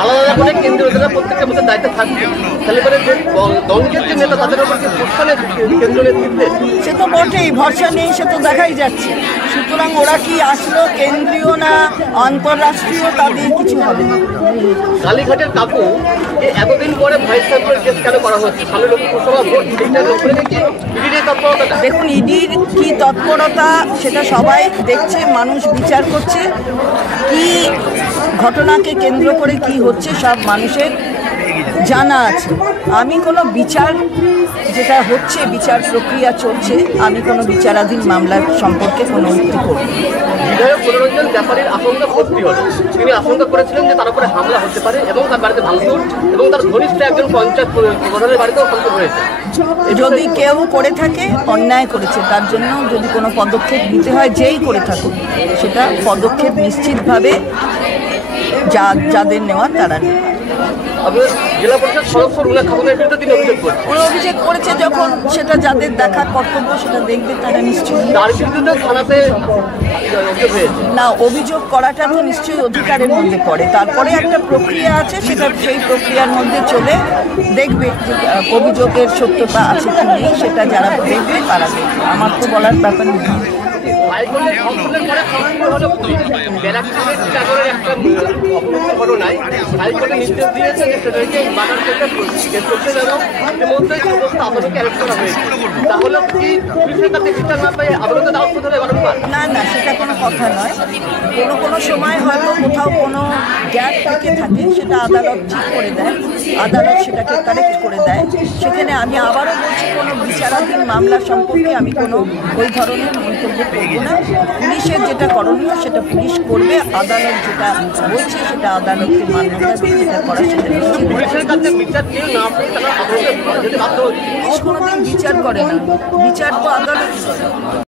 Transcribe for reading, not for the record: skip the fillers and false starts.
আলাদা করে কেন্দ্রীয় নেতারা প্রত্যেকটা মধ্যে দায়িত্ব থাকবে, তাহলে পরে দলের যে নেতা তাদের উপর কেন্দ্র নেতৃত্বে সে তো বটেই, ভরসা নেই, সে তো দেখাই যাচ্ছে। সুতরাং ওরা কি আসলো কেন্দ্রীয় না আন্তর্রাষ্ট্রীয়, তাদের কিছু হবে না। কালীঘাটের কাকু এতদিন পরে ভাইস চ্যান্সেলর কেস কেন করা হচ্ছে? সামনে লোকসভা ভোট, সেইটা লক্ষ্য রেখে কি ইডির তৎপরতা? দেখুন, ইডির কি তৎপরতা সেটা সবাই দেখছে, মানুষ বিচার করছে। কি ঘটনাকে কেন্দ্র করে কি হচ্ছে সব মানুষের জানা আছে। আমি কোনো বিচার, যেটা হচ্ছে বিচার প্রক্রিয়া চলছে, আমি কোনো বিচারাধীন মামলার সম্পর্কে কোনো উক্তি করব। বিধায়ক মনোরঞ্জন ব্যাপারীর আশঙ্কা ভর্তি হল। তিনি আশঙ্কা করেছিলেন যে তার উপরে হামলা হতে পারে এবং তার বাড়িতে ভাঙচুর, এবং তার ঘনিষ্ঠ একজন পঞ্চায়েত প্রধানের বাড়িতেও ভাঙচুর হয়েছে। যদি কেউ করে থাকে, অন্যায় করেছে, তার জন্য যদি কোনো পদক্ষেপ নিতে হয়, যেই করে থাকুক, সেটা পদক্ষেপ নিশ্চিতভাবে যাদের নেওয়ার তারা নেবে। জেলা পরিষদ সদস্য রুনা খাতুনের বিরুদ্ধে তিনি অভিযোগ করেন। অভিযোগ করেছে যখন, সেটা যাদের দেখার কর্তব্য সেটা দেখবে তারা নিশ্চয়ই। তার বিরুদ্ধে থানাতে অভিযোগ হয়েছে না, অভিযোগ করাটা তো নিশ্চয়ই অধিকারের মধ্যে পড়ে। তারপরে একটা প্রক্রিয়া আছে, সেটা সেই প্রক্রিয়ার মধ্যে চলে দেখবে যে অভিযোগের সত্যতা আছে কি নেই, সেটা যারা দেখবে তারা দেখবে। আমার তো বলার ব্যাপার নেই। ঘটনায় হাইকোর্টে নির্দেশ দিয়েছে যে সেটাকে বাধার ক্ষেত্রে করতে এবং ইতিমধ্যে সমস্ত আসামিকে অ্যারেস্ট করা হয়েছে। তাহলে কি পুলিশের কাছে বিচার না পেয়ে আদালতে দাওয়াত করতে হবে বারংবার? না না, সেটা কোনো কথা নয়। কোনো সময় হয়তো কোথাও কোনো গ্যাপ থেকে থাকে, সেটা আদালত ঠিক করে দেয়, আদালত সেটাকে কারেক্ট করে দেয়। সেখানে আমি আবারও বলছি, কোনো বিচারাধীন মামলা সম্পর্কে আমি কোনো ওই ধরনের মন্তব্য করব না। পুলিশের যেটা করণীয় সেটা পুলিশ করবে, আদালত যেটা বলছে সেটা আদালতকে মান্যতা দিয়ে যেটা করা সেটা নিশ্চিত। পুলিশের কাছে বিচার কেউ না পেয়ে তারা আদালতে যেতে বাধ্য হচ্ছে। পুলিশ কোনোদিন বিচার করে না, বিচার তো আদালত করে।